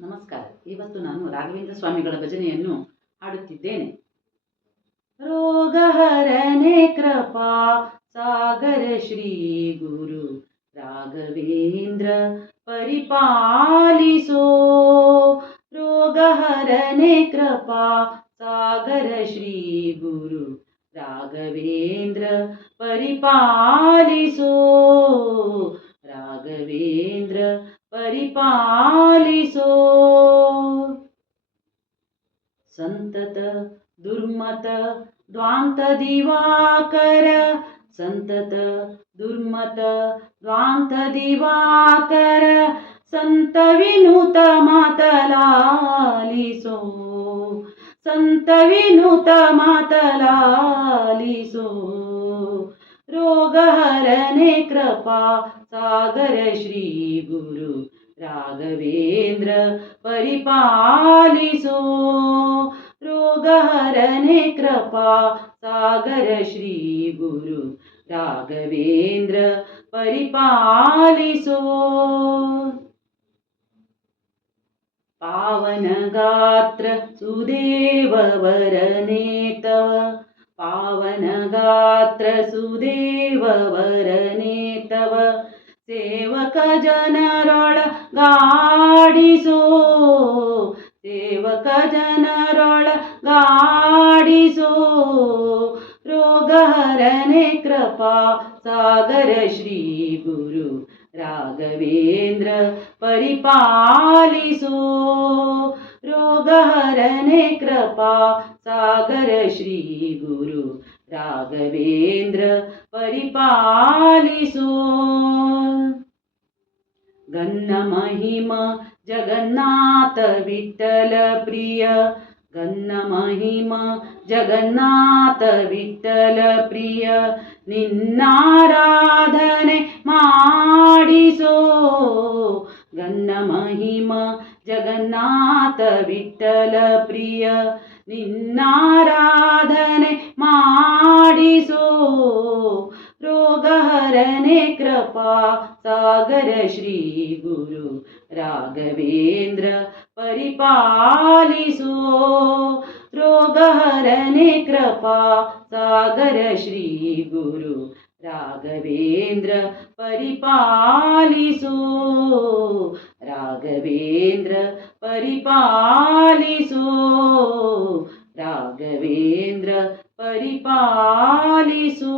ನಮಸ್ಕಾರ. ಇವತ್ತು ನಾನು ರಾಘವೇಂದ್ರ ಸ್ವಾಮಿಗಳ ಭಜನೆಯನ್ನು ಹಾಡುತ್ತಿದ್ದೇನೆ. ರೋಗಹರನೆ ಕೃಪಾ ಸಾಗರ ಶ್ರೀ ಗುರು ರಾಘವೇಂದ್ರ ಪರಿಪಾಲಿಸೋ. ರೋಗಹರನೆ ಕೃಪಾ ಸಾಗರ ಶ್ರೀ ಗುರು ರಾಘವೇಂದ್ರ ಪರಿಪಾಲಿಸೋ. ರಾಘವೇಂದ್ರ ಪರಿಪಾಲಿಸೋ. ಸಂತತ ದುರ್ಮತ ದ್ವಾಂತ ದಿವಾಕರ, ಸಂತತ ದುರ್ಮತ ದ್ವಾಂತ ದಿವಾಕರ, ಸಂತ ವಿನುತ ಮಾತಲಾಲಿಸೋ. ಸಂತ ವಿನುತ ಮಾತಲಾಲಿಸೋ. ರೋಗಹರನೆ ಕೃಪಾ ಸಾಗರ ಶ್ರೀ ಗುರು ರಾಘವೇಂದ್ರ ಪರಿಪಾಲಿಸೋ. ರೋಗಹರನೆ ಕೃಪಾ ಸಾಗರ ಶ್ರೀ ಗುರು ರಾಘವೇಂದ್ರ ಪರಿಪಾಲಿಸೋ. ಪಾವನ ಗಾತ್ರ ಸುದೇವ ವರನೇ ತವ, ಪಾವನ ಗಾತ್ರ ಸುದೇವ ವರನೇ ತವ, ಸೇವಕ ಜನರೊಳಗಾಡಿಸೋ. ಸೇವಕ ಜನರೊಳಗಾಡಿಸೋ. ರೋಗಹರನೆ ಕೃಪಾ ಸಾಗರ ಶ್ರೀ ಗುರು ರಾಘವೇಂದ್ರ ಪರಿಪಾಲಿಸೋ. ರೋಗಹರನೆ ಕೃಪಾ ಸಾಗರ ಶ್ರೀ ಗುರು ರಾಘವೇಂದ್ರ ಪರಿಪಾಲಿಸೋ. ಗನ್ನ ಮಹಿಮ ಜಗನ್ನಾಥ ವಿಠಲ ಪ್ರಿಯ, ಗನ್ನ ಮಹಿಮ ಜಗನ್ನಾಥ ವಿಠಲ ಪ್ರಿಯ, ನಿನ್ನಾರಾಧನೆ ಮಾಡಿಸೋ. ಗನ್ನ ಮಹಿಮ ಜಗನ್ನಾಥ ವಿಠಲ ಪ್ರಿಯ, ನಿನ್ನಾರಾಧನೆ ಮಾಡಿಸೋ. ರೋಗಹರನೆ ಕೃಪಾ ಸಾಗರ ಶ್ರೀ ಗುರು ರಾಘವೇಂದ್ರ ಪರಿಪಾಲಿಸೋ. ರೋಗಹರನೆ ಕೃಪಾ ಸಾಗರ ಶ್ರೀ ಗುರು ರಾಘವೇಂದ್ರ ಪರಿಪಾಲಿಸೋ. ರಾಘವೇಂದ್ರ ಪರಿಪಾಲಿಸೋ. ರಾಘವೇಂದ್ರ ಪರಿಪಾಲಿಸೋ.